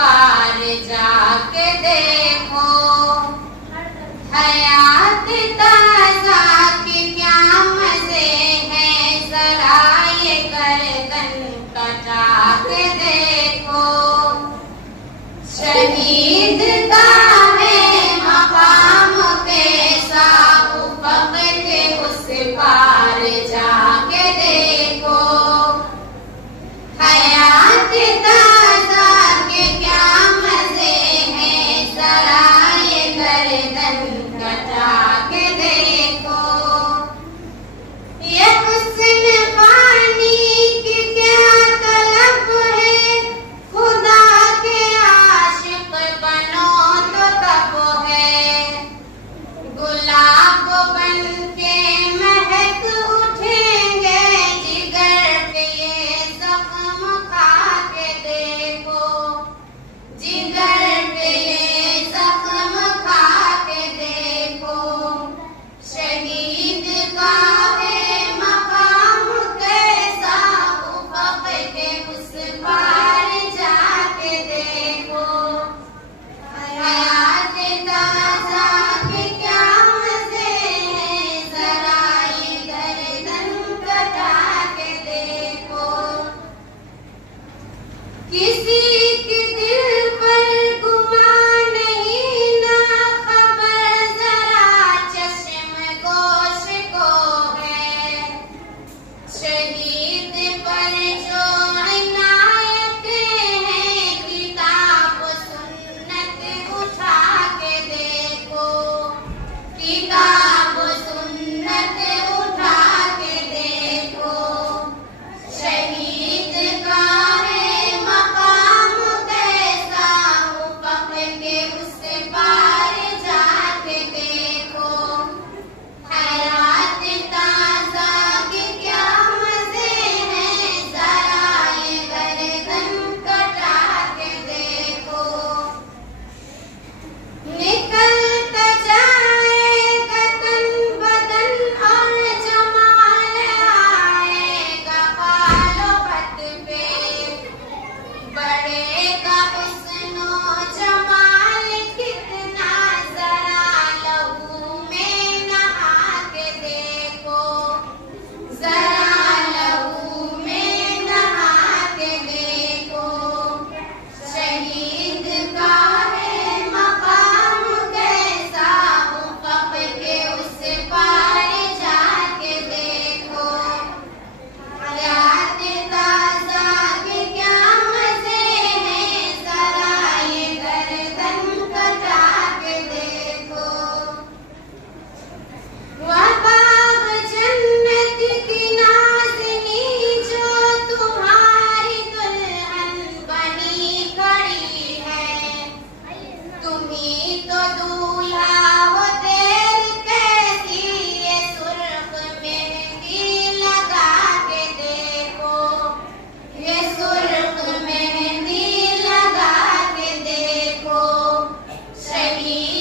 पार जाके देखो, हयात ताज़ा के क्या मजे हैं, जरा ये गर्दन कटा के देखो। शहीद का है मकाम कैसा, उफ़क़ के उस पार जाके देखो, हयात ताज़ा के क्या मजे हैं, जरा ये गर्दन कटा के देखो। ये हुस्न पानी की क्या तलब है, खुदा के आशिक बनो तो तब है। गुलाब बन के महक उठेंगे, जिगर पे ये जख्म खा के देखो, जिगर पे ये जख्म खा के देखो। शहीद का है मकाम कैसा, उफ़क़ के उस पार जाके देखो, हयात ताज़ा के क्या मजे हैं, जरा ये गर्दन कटा के देखो। किसी के दिल पर गुमान नहीं ना खबर, जरा चश्म गोश को है। शहीद पर जो इनायतें हैं, किताब सुन्नत उठा के देखो, किताब सुन्नत उठा के देखो। शहीद का है मकाम कैसा, उफ़क़ के उस पार जाके देखो, हयात ताज़ा के क्या मजे हैं, जरा ये गर्दन कटा के देखो। निकलता जाएगा तन बदन और जमाल आएगा बालो बत पे, बढ़ेगा हुस्नो जमाल कितना, जरा लहू में नहा के देखो, जरा लहू में नहा के देखो। शहीद का है मकाम कैसा, उफ़क़ के उस पार जाके देखो, हयात ताज़ा के क्या मजे हैं, जरा ये गर्दन कटा के देखो। वह बाग़ जन्नत की नाज़नी जो तुम्हारी दुल्हन बनी खड़ी है, तुम्ही तो दूल्हा हो, देर कैसी, ये सुर्ख मेहंदी लगा के देखो, ये सुर्ख मेहंदी लगा के देखो। शहीद